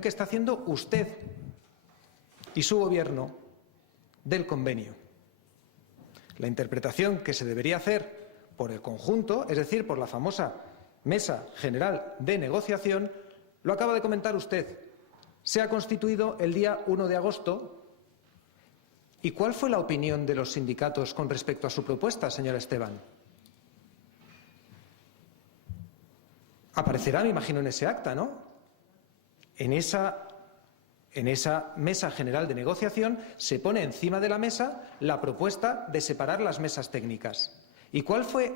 que está haciendo usted y su gobierno del convenio. La interpretación que se debería hacer por el conjunto, es decir, por la famosa Mesa General de Negociación, lo acaba de comentar usted. Se ha constituido el día 1 de agosto. ¿Y cuál fue la opinión de los sindicatos con respecto a su propuesta, señora Esteban? Aparecerá, me imagino, en ese acta, ¿no? En esa Mesa General de Negociación se pone encima de la mesa la propuesta de separar las mesas técnicas. ¿Y cuál fue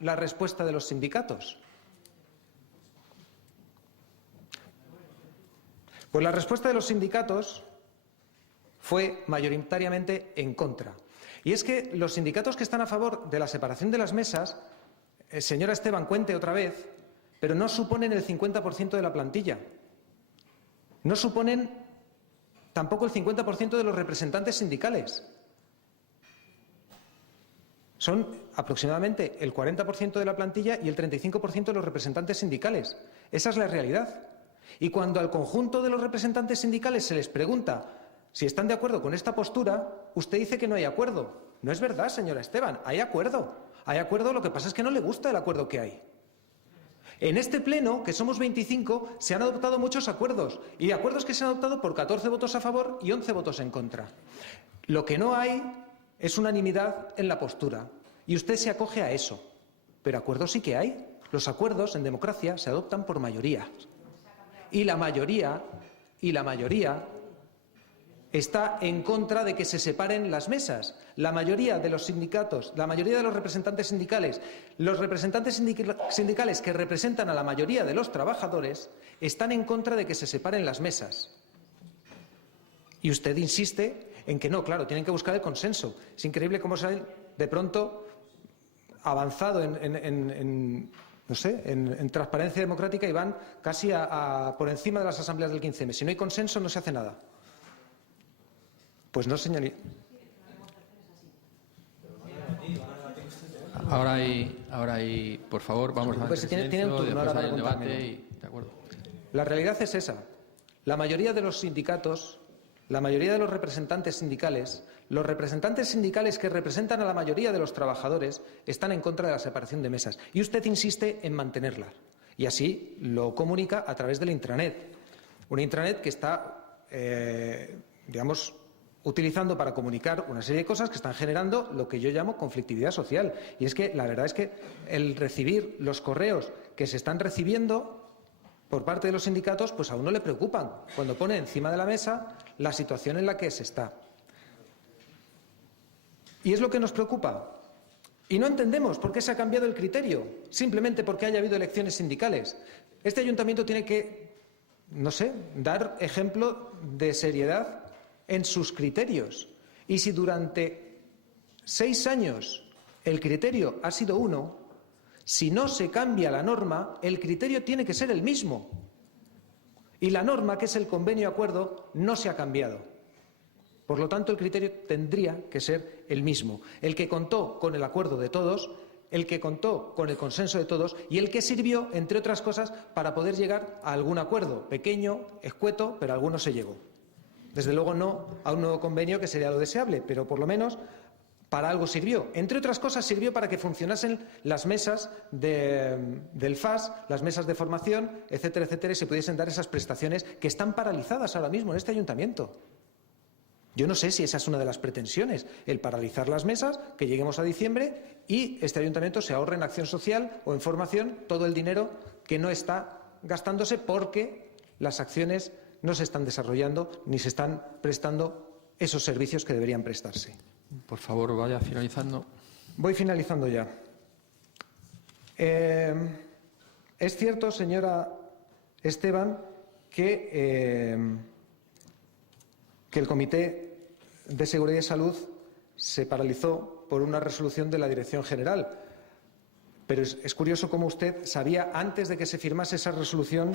la respuesta de los sindicatos? Pues la respuesta de los sindicatos fue mayoritariamente en contra. Y es que los sindicatos que están a favor de la separación de las mesas, señora Esteban, cuente otra vez, pero no suponen el 50% de la plantilla. No suponen tampoco el 50% de los representantes sindicales. Son aproximadamente el 40% de la plantilla y el 35% de los representantes sindicales. Esa es la realidad. Y cuando al conjunto de los representantes sindicales se les pregunta si están de acuerdo con esta postura, usted dice que no hay acuerdo. No es verdad, señora Esteban, hay acuerdo. Hay acuerdo, lo que pasa es que no le gusta el acuerdo que hay. En este pleno, que somos 25, se han adoptado muchos acuerdos, y acuerdos que se han adoptado por 14 votos a favor y 11 votos en contra. Lo que no hay es unanimidad en la postura, y usted se acoge a eso. Pero acuerdos sí que hay. Los acuerdos en democracia se adoptan por mayoría. Y la mayoría está en contra de que se separen las mesas. La mayoría de los sindicatos, la mayoría de los representantes sindicales, los representantes sindicales que representan a la mayoría de los trabajadores, están en contra de que se separen las mesas. Y usted insiste en que no, claro, tienen que buscar el consenso. Es increíble cómo se han de pronto avanzado en transparencia democrática y van casi por encima de las asambleas del 15M. Si no hay consenso, no se hace nada. Pues no, señoría. Ahora hay, por favor, vamos a hacer silencio, después hay el debate y, de acuerdo. La realidad es esa. La mayoría de los sindicatos, la mayoría de los representantes sindicales que representan a la mayoría de los trabajadores están en contra de la separación de mesas. Y usted insiste en mantenerla. Y así lo comunica a través del intranet. Una intranet que está, utilizando para comunicar una serie de cosas que están generando lo que yo llamo conflictividad social. Y es que la verdad es que el recibir los correos que se están recibiendo por parte de los sindicatos, pues a uno le preocupan cuando pone encima de la mesa la situación en la que se está. Y es lo que nos preocupa. Y no entendemos por qué se ha cambiado el criterio, simplemente porque haya habido elecciones sindicales. Este ayuntamiento tiene que, dar ejemplo de seriedad en sus criterios. Y si durante 6 años el criterio ha sido uno, si no se cambia la norma, el criterio tiene que ser el mismo. Y la norma, que es el convenio acuerdo, no se ha cambiado. Por lo tanto, el criterio tendría que ser el mismo. El que contó con el acuerdo de todos, el que contó con el consenso de todos y el que sirvió, entre otras cosas, para poder llegar a algún acuerdo. Pequeño, escueto, pero alguno se llegó. Desde luego no a un nuevo convenio, que sería lo deseable, pero por lo menos para algo sirvió. Entre otras cosas, sirvió para que funcionasen las mesas del FAS, las mesas de formación, etcétera, etcétera, y se pudiesen dar esas prestaciones que están paralizadas ahora mismo en este ayuntamiento. Yo no sé si esa es una de las pretensiones, el paralizar las mesas, que lleguemos a diciembre y este ayuntamiento se ahorre en acción social o en formación todo el dinero que no está gastándose porque las acciones no se están desarrollando ni se están prestando esos servicios que deberían prestarse. Por favor, vaya finalizando. Voy finalizando ya. Es cierto, señora Esteban, que el Comité de Seguridad y Salud se paralizó por una resolución de la Dirección General. Pero es curioso cómo usted sabía, antes de que se firmase esa resolución,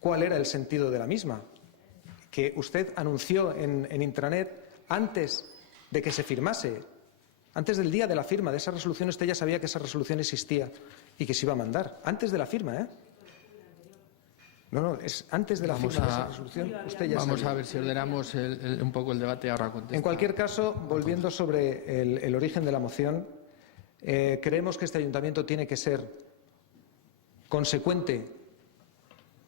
cuál era el sentido de la misma, que usted anunció en intranet antes de que se firmase, antes del día de la firma de esa resolución. Usted ya sabía que esa resolución existía y que se iba a mandar, antes de la firma, No, es antes de la firma de esa resolución. Usted ya vamos a ver si ordenamos un poco el debate ahora. En cualquier caso, volviendo sobre el origen de la moción, creemos que este ayuntamiento tiene que ser consecuente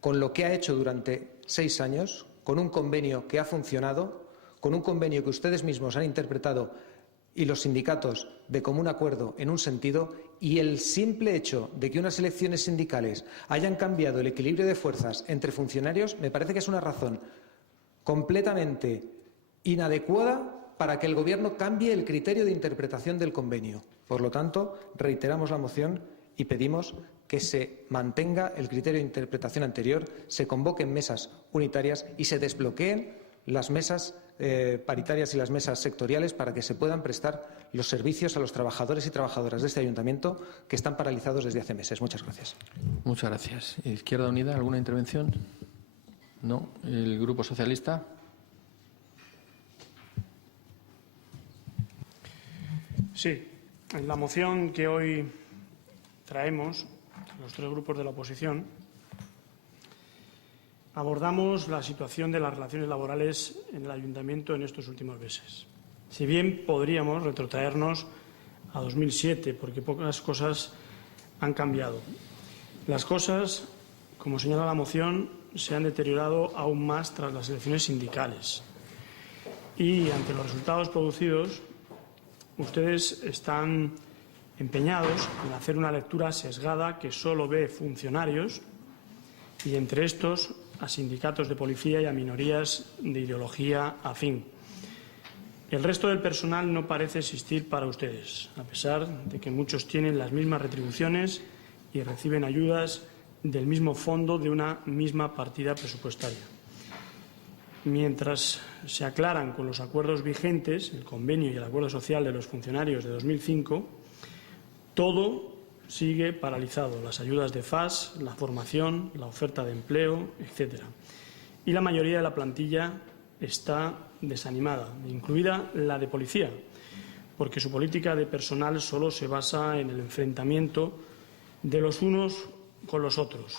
con lo que ha hecho durante 6 años, con un convenio que ha funcionado, con un convenio que ustedes mismos han interpretado y los sindicatos de común acuerdo en un sentido, y el simple hecho de que unas elecciones sindicales hayan cambiado el equilibrio de fuerzas entre funcionarios me parece que es una razón completamente inadecuada para que el Gobierno cambie el criterio de interpretación del convenio. Por lo tanto, reiteramos la moción y pedimos que se mantenga el criterio de interpretación anterior, se convoquen mesas unitarias y se desbloqueen las mesas paritarias y las mesas sectoriales para que se puedan prestar los servicios a los trabajadores y trabajadoras de este ayuntamiento que están paralizados desde hace meses. Muchas gracias. Muchas gracias. Izquierda Unida, ¿alguna intervención? No. ¿El Grupo Socialista? Sí. En la moción que hoy traemos, los 3 grupos de la oposición, abordamos la situación de las relaciones laborales en el ayuntamiento en estos últimos meses. Si bien podríamos retrotraernos a 2007, porque pocas cosas han cambiado. Las cosas, como señala la moción, se han deteriorado aún más tras las elecciones sindicales. Y ante los resultados producidos, ustedes están empeñados en hacer una lectura sesgada que solo ve funcionarios y entre estos a sindicatos de policía y a minorías de ideología afín. El resto del personal no parece existir para ustedes, a pesar de que muchos tienen las mismas retribuciones y reciben ayudas del mismo fondo de una misma partida presupuestaria. Mientras se aclaran con los acuerdos vigentes, el convenio y el acuerdo social de los funcionarios de 2005, todo sigue paralizado, las ayudas de FAS, la formación, la oferta de empleo, etc. Y la mayoría de la plantilla está desanimada, incluida la de policía, porque su política de personal solo se basa en el enfrentamiento de los unos con los otros.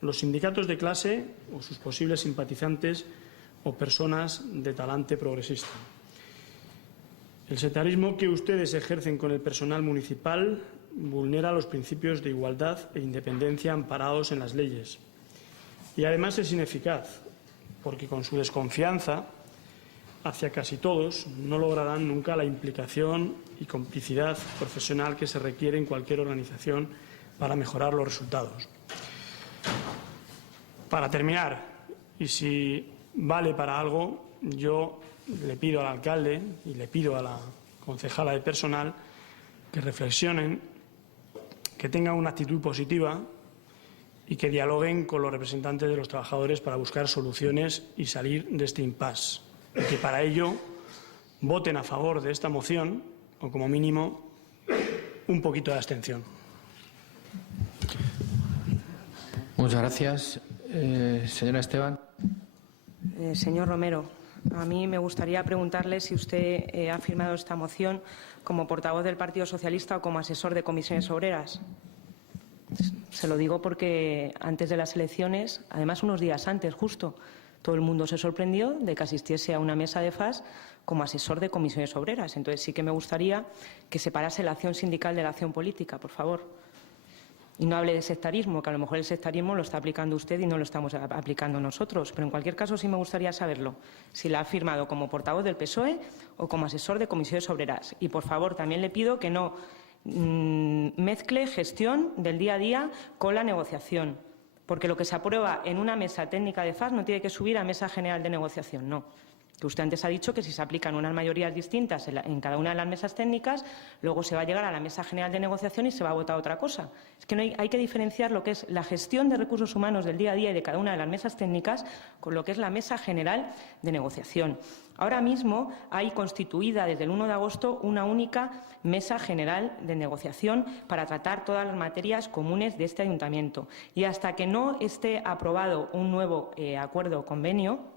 Los sindicatos de clase o sus posibles simpatizantes o personas de talante progresista. El sectarismo que ustedes ejercen con el personal municipal vulnera los principios de igualdad e independencia amparados en las leyes. Y además es ineficaz, porque con su desconfianza hacia casi todos no lograrán nunca la implicación y complicidad profesional que se requiere en cualquier organización para mejorar los resultados. Para terminar, y si vale para algo, yo le pido al alcalde y le pido a la concejala de personal que reflexionen, que tengan una actitud positiva y que dialoguen con los representantes de los trabajadores para buscar soluciones y salir de este impasse. Y que para ello voten a favor de esta moción o, como mínimo, un poquito de abstención. Muchas gracias. Señora Esteban. Señor Romero, a mí me gustaría preguntarle si usted ha firmado esta moción como portavoz del Partido Socialista o como asesor de comisiones obreras. Se lo digo porque antes de las elecciones, además unos días antes justo, todo el mundo se sorprendió de que asistiese a una mesa de FAS como asesor de comisiones obreras. Entonces sí que me gustaría que separase la acción sindical de la acción política, por favor. Y no hable de sectarismo, que a lo mejor el sectarismo lo está aplicando usted y no lo estamos aplicando nosotros. Pero en cualquier caso sí me gustaría saberlo, si la ha firmado como portavoz del PSOE o como asesor de comisiones obreras. Y por favor también le pido que no mezcle gestión del día a día con la negociación. Porque lo que se aprueba en una mesa técnica de FAS no tiene que subir a mesa general de negociación, no. Que usted antes ha dicho que si se aplican unas mayorías distintas en cada una de las mesas técnicas, luego se va a llegar a la mesa general de negociación y se va a votar otra cosa. Es que no hay que diferenciar lo que es la gestión de recursos humanos del día a día y de cada una de las mesas técnicas con lo que es la mesa general de negociación. Ahora mismo hay constituida desde el 1 de agosto una única mesa general de negociación para tratar todas las materias comunes de este ayuntamiento. Y hasta que no esté aprobado un nuevo acuerdo o convenio,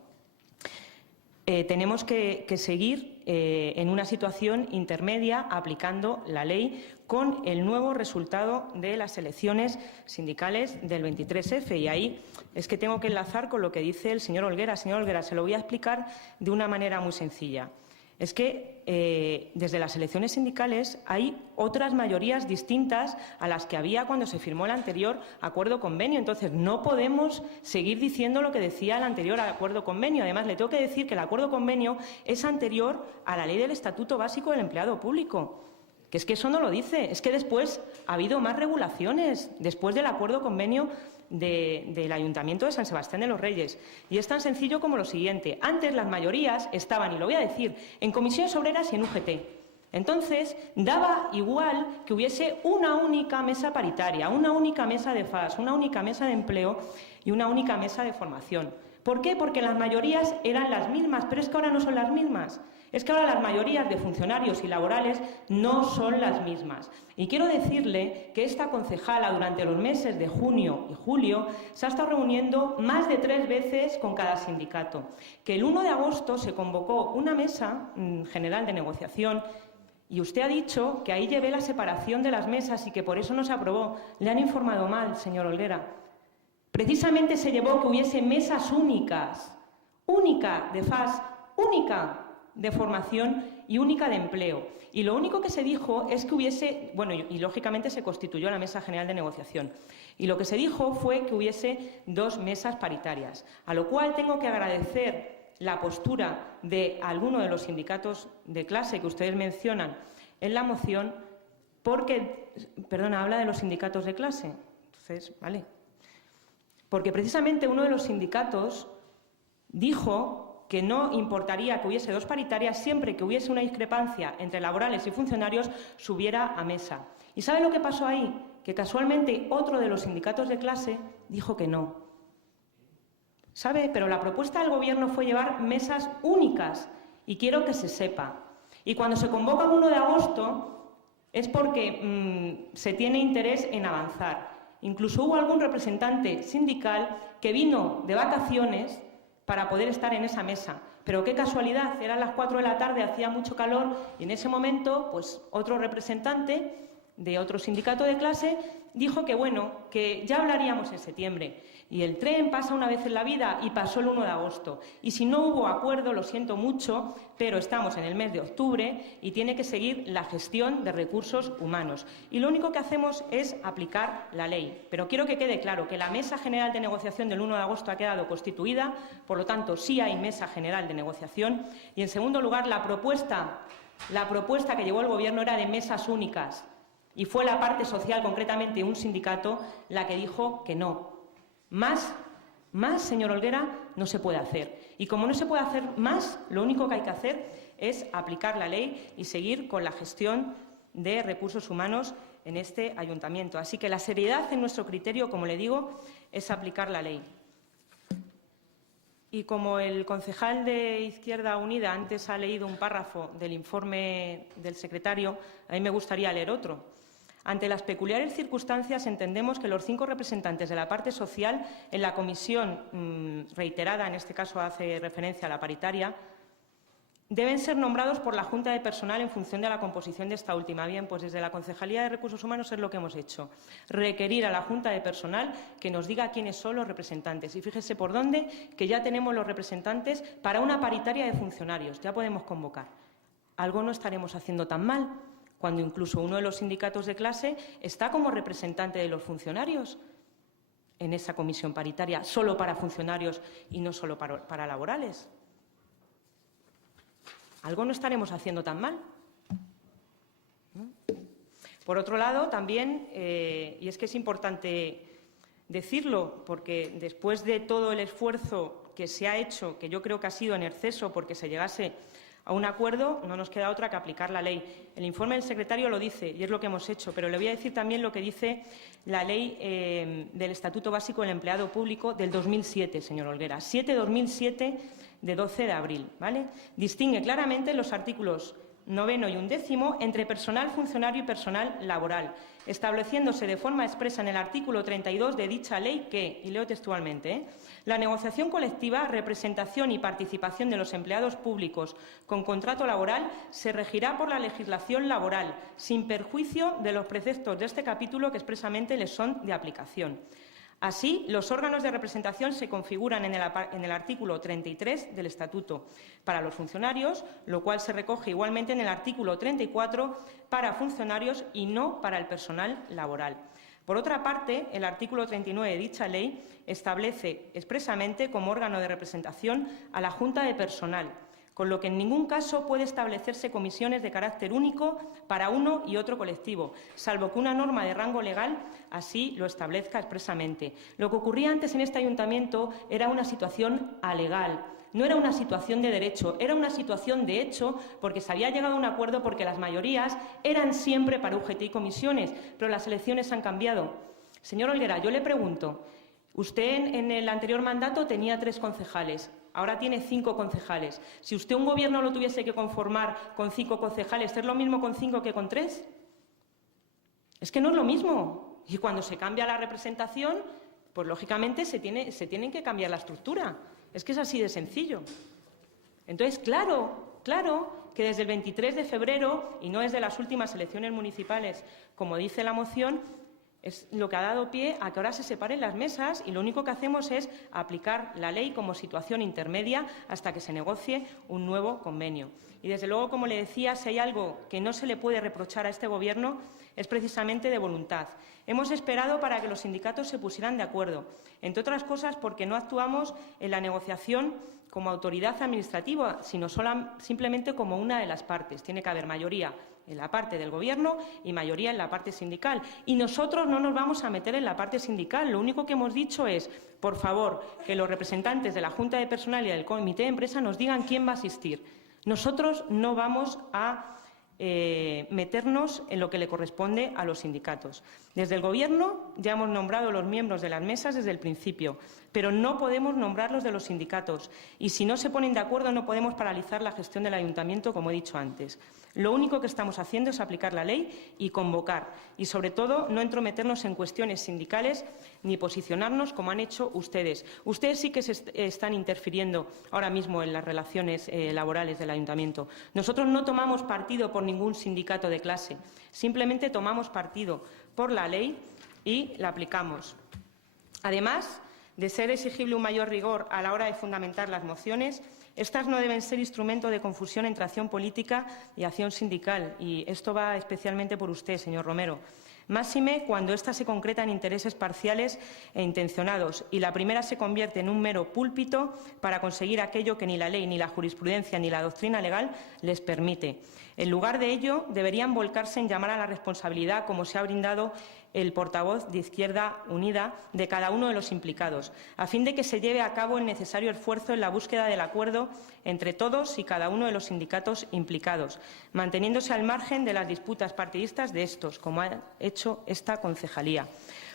tenemos que seguir en una situación intermedia aplicando la ley con el nuevo resultado de las elecciones sindicales del 23F. Y ahí es que tengo que enlazar con lo que dice el señor Olguera. Señor Olguera, se lo voy a explicar de una manera muy sencilla. Es que desde las elecciones sindicales hay otras mayorías distintas a las que había cuando se firmó el anterior acuerdo convenio. Entonces, no podemos seguir diciendo lo que decía el anterior acuerdo convenio. Además, le tengo que decir que el acuerdo convenio es anterior a la ley del Estatuto Básico del Empleado Público. Que es que eso no lo dice. Es que después ha habido más regulaciones después del acuerdo convenio del Ayuntamiento de San Sebastián de los Reyes. Y es tan sencillo como lo siguiente. Antes las mayorías estaban, y lo voy a decir, en comisiones obreras y en UGT. Entonces, daba igual que hubiese una única mesa paritaria, una única mesa de FAS, una única mesa de empleo y una única mesa de formación. ¿Por qué? Porque las mayorías eran las mismas, pero es que ahora no son las mismas. Es que ahora las mayorías de funcionarios y laborales no son las mismas. Y quiero decirle que esta concejala durante los meses de junio y julio se ha estado reuniendo más de 3 veces con cada sindicato. Que el 1 de agosto se convocó una mesa general de negociación y usted ha dicho que ahí llevé la separación de las mesas y que por eso no se aprobó. Le han informado mal, señor Olguera. Precisamente se llevó que hubiese mesas únicas, única de FAS, única de formación y única de empleo. Y lo único que se dijo es que hubiese, bueno, y lógicamente se constituyó la Mesa General de Negociación. Y lo que se dijo fue que hubiese 2 mesas paritarias, a lo cual tengo que agradecer la postura de alguno de los sindicatos de clase que ustedes mencionan en la moción, porque, perdona, habla de los sindicatos de clase. Entonces, vale. Porque precisamente uno de los sindicatos dijo que no importaría que hubiese 2 paritarias siempre que hubiese una discrepancia entre laborales y funcionarios, subiera a mesa. ¿Y sabe lo que pasó ahí? Que casualmente otro de los sindicatos de clase dijo que no. ¿Sabe? Pero la propuesta del Gobierno fue llevar mesas únicas y quiero que se sepa. Y cuando se convoca el 1 de agosto es porque se tiene interés en avanzar. Incluso hubo algún representante sindical que vino de vacaciones para poder estar en esa mesa. Pero qué casualidad, eran las 4 de la tarde, hacía mucho calor y en ese momento pues otro representante de otro sindicato de clase dijo que bueno, que ya hablaríamos en septiembre. Y el tren pasa una vez en la vida y pasó el 1 de agosto. Y si no hubo acuerdo, lo siento mucho, pero estamos en el mes de octubre y tiene que seguir la gestión de recursos humanos. Y lo único que hacemos es aplicar la ley. Pero quiero que quede claro que la Mesa General de Negociación del 1 de agosto ha quedado constituida, por lo tanto sí hay Mesa General de Negociación. Y en segundo lugar, la propuesta que llevó el Gobierno era de mesas únicas. Y fue la parte social, concretamente un sindicato, la que dijo que no. Más, señor Olguera, no se puede hacer. Y como no se puede hacer más, lo único que hay que hacer es aplicar la ley y seguir con la gestión de recursos humanos en este ayuntamiento. Así que la seriedad en nuestro criterio, como le digo, es aplicar la ley. Y como el concejal de Izquierda Unida antes ha leído un párrafo del informe del secretario, a mí me gustaría leer otro. Ante las peculiares circunstancias, entendemos que los 5 representantes de la parte social en la comisión reiterada, en este caso hace referencia a la paritaria, deben ser nombrados por la Junta de Personal en función de la composición de esta última. Bien, pues desde la Concejalía de Recursos Humanos es lo que hemos hecho. Requerir a la Junta de Personal que nos diga quiénes son los representantes. Y fíjese por dónde, que ya tenemos los representantes para una paritaria de funcionarios. Ya podemos convocar. Algo no estaremos haciendo tan mal, cuando incluso uno de los sindicatos de clase está como representante de los funcionarios en esa comisión paritaria, solo para funcionarios y no solo para laborales. Algo no estaremos haciendo tan mal, ¿no? Por otro lado, también, y es que es importante decirlo, porque después de todo el esfuerzo que se ha hecho, que yo creo que ha sido en exceso porque se llegase a un acuerdo, no nos queda otra que aplicar la ley. El informe del secretario lo dice y es lo que hemos hecho, pero le voy a decir también lo que dice la ley del Estatuto Básico del Empleado Público del 2007, señor Olguera, 7/2007 de 12 de abril, ¿vale? Distingue claramente los artículos 9º y 11º entre personal funcionario y personal laboral, estableciéndose de forma expresa en el artículo 32 de dicha ley que, y leo textualmente, la negociación colectiva, representación y participación de los empleados públicos con contrato laboral se regirá por la legislación laboral, sin perjuicio de los preceptos de este capítulo que expresamente les son de aplicación. Así, los órganos de representación se configuran en el artículo 33 del Estatuto para los funcionarios, lo cual se recoge igualmente en el artículo 34 para funcionarios y no para el personal laboral. Por otra parte, el artículo 39 de dicha ley establece expresamente como órgano de representación a la Junta de Personal, con lo que en ningún caso puede establecerse comisiones de carácter único para uno y otro colectivo, salvo que una norma de rango legal así lo establezca expresamente. Lo que ocurría antes en este ayuntamiento era una situación alegal, no era una situación de derecho, era una situación de hecho, porque se había llegado a un acuerdo porque las mayorías eran siempre para UGT y comisiones, pero las elecciones han cambiado. Señor Olguera, yo le pregunto, usted en el anterior mandato tenía 3 concejales. Ahora tiene 5 concejales. Si usted un gobierno lo tuviese que conformar con 5 concejales, ¿es lo mismo con 5 que con 3? Es que no es lo mismo. Y cuando se cambia la representación, pues lógicamente se tienen que cambiar la estructura. Es que es así de sencillo. Entonces, claro que desde el 23 de febrero, y no desde las últimas elecciones municipales, como dice la moción, es lo que ha dado pie a que ahora se separen las mesas y lo único que hacemos es aplicar la ley como situación intermedia hasta que se negocie un nuevo convenio. Y, desde luego, como le decía, si hay algo que no se le puede reprochar a este Gobierno es precisamente de voluntad. Hemos esperado para que los sindicatos se pusieran de acuerdo, entre otras cosas porque no actuamos en la negociación como autoridad administrativa, sino simplemente como una de las partes. Tiene que haber mayoría en la parte del Gobierno y mayoría en la parte sindical. Y nosotros no nos vamos a meter en la parte sindical. Lo único que hemos dicho es, por favor, que los representantes de la Junta de Personal y del Comité de Empresa nos digan quién va a asistir. Nosotros no vamos a meternos en lo que le corresponde a los sindicatos. Desde el Gobierno ya hemos nombrado los miembros de las mesas desde el principio, pero no podemos nombrarlos de los sindicatos. Y si no se ponen de acuerdo, no podemos paralizar la gestión del ayuntamiento, como he dicho antes. Lo único que estamos haciendo es aplicar la ley y convocar. Y, sobre todo, no entrometernos en cuestiones sindicales ni posicionarnos como han hecho ustedes. Ustedes sí que se están interfiriendo ahora mismo en las relaciones laborales del ayuntamiento. Nosotros no tomamos partido por ningún sindicato de clase. Simplemente tomamos partido por la ley y la aplicamos. Además de ser exigible un mayor rigor a la hora de fundamentar las mociones, estas no deben ser instrumento de confusión entre acción política y acción sindical. Y esto va especialmente por usted, señor Romero. Máxime cuando ésta se concreta en intereses parciales e intencionados y la primera se convierte en un mero púlpito para conseguir aquello que ni la ley, ni la jurisprudencia, ni la doctrina legal les permite. En lugar de ello, deberían volcarse en llamar a la responsabilidad, como se ha brindado el portavoz de Izquierda Unida, de cada uno de los implicados, a fin de que se lleve a cabo el necesario esfuerzo en la búsqueda del acuerdo entre todos y cada uno de los sindicatos implicados, manteniéndose al margen de las disputas partidistas de estos, como ha hecho esta concejalía.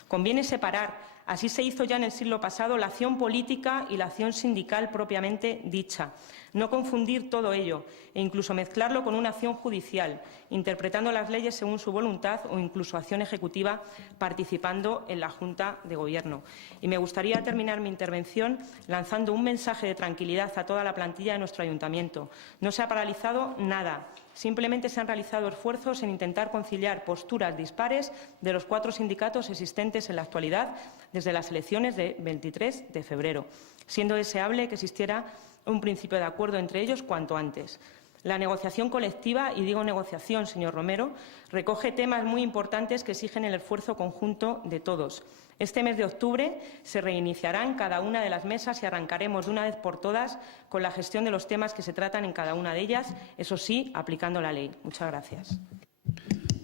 Conviene separar, así se hizo ya en el siglo pasado, la acción política y la acción sindical propiamente dicha. No confundir todo ello e incluso mezclarlo con una acción judicial, interpretando las leyes según su voluntad o incluso acción ejecutiva participando en la Junta de Gobierno. Y me gustaría terminar mi intervención lanzando un mensaje de tranquilidad a toda la plantilla de nuestro ayuntamiento. No se ha paralizado nada. Simplemente se han realizado esfuerzos en intentar conciliar posturas dispares de los 4 sindicatos existentes en la actualidad desde las elecciones de 23 de febrero, siendo deseable que existiera un principio de acuerdo entre ellos cuanto antes. La negociación colectiva, y digo negociación, señor Romero, recoge temas muy importantes que exigen el esfuerzo conjunto de todos. Este mes de octubre se reiniciarán cada una de las mesas y arrancaremos de una vez por todas con la gestión de los temas que se tratan en cada una de ellas, eso sí, aplicando la ley. Muchas gracias.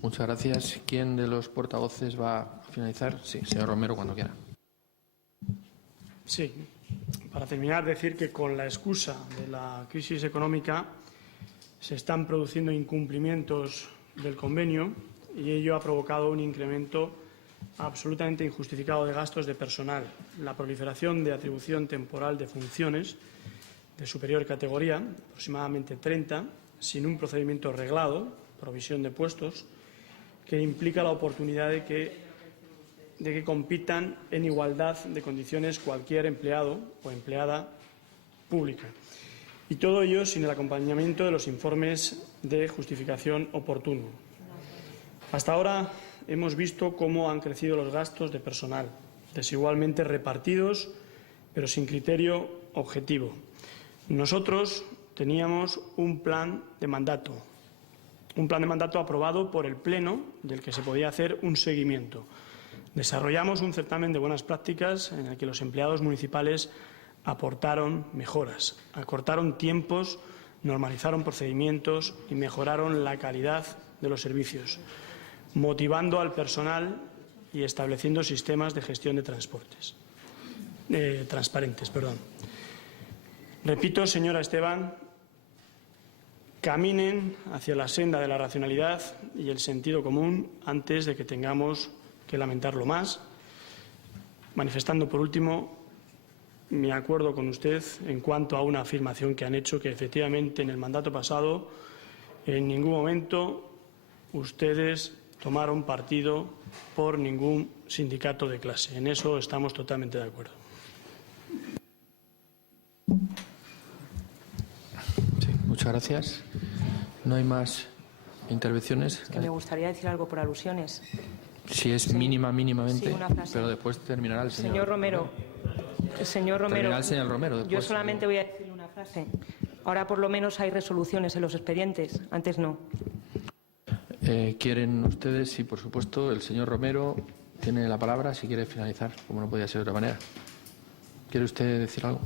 Muchas gracias. ¿Quién de los portavoces va a finalizar? Sí, señor Romero, cuando quiera. Sí. Para terminar, decir que con la excusa de la crisis económica se están produciendo incumplimientos del convenio y ello ha provocado un incremento absolutamente injustificado de gastos de personal, la proliferación de atribución temporal de funciones de superior categoría, aproximadamente 30, sin un procedimiento reglado, provisión de puestos, que implica la oportunidad de que compitan en igualdad de condiciones cualquier empleado o empleada pública. Y todo ello sin el acompañamiento de los informes de justificación oportuno. Hasta ahora hemos visto cómo han crecido los gastos de personal, desigualmente repartidos, pero sin criterio objetivo. Nosotros teníamos un plan de mandato aprobado por el Pleno del que se podía hacer un seguimiento. Desarrollamos un certamen de buenas prácticas en el que los empleados municipales aportaron mejoras, acortaron tiempos, normalizaron procedimientos y mejoraron la calidad de los servicios, motivando al personal y estableciendo sistemas de gestión de transportes transparentes. Repito, señora Esteban, caminen hacia la senda de la racionalidad y el sentido común antes de que tengamos que lamentarlo más, manifestando por último mi acuerdo con usted en cuanto a una afirmación que han hecho, que efectivamente en el mandato pasado en ningún momento ustedes tomaron partido por ningún sindicato de clase. En eso estamos totalmente de acuerdo. Sí, muchas gracias. No hay más intervenciones. Es que me gustaría decir algo por alusiones. Si es mínimamente, sí, una frase. pero después terminará el señor Romero. Señor Romero, terminará el señor Romero. Después, yo solamente voy a decirle una frase. Ahora por lo menos hay resoluciones en los expedientes, antes no. ¿Quieren ustedes? Sí, por supuesto. El señor Romero tiene la palabra si quiere finalizar, como no podía ser de otra manera. ¿Quiere usted decir algo?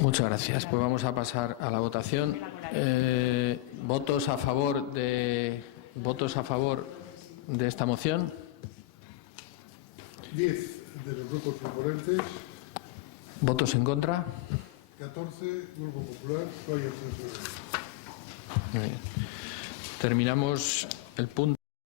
Muchas gracias. Pues vamos a pasar a la votación. ¿Votos a favor de esta moción? 10 de los grupos proponentes. ¿Votos en contra? 14, Grupo Popular, no hay abstenciones. Terminamos el punto.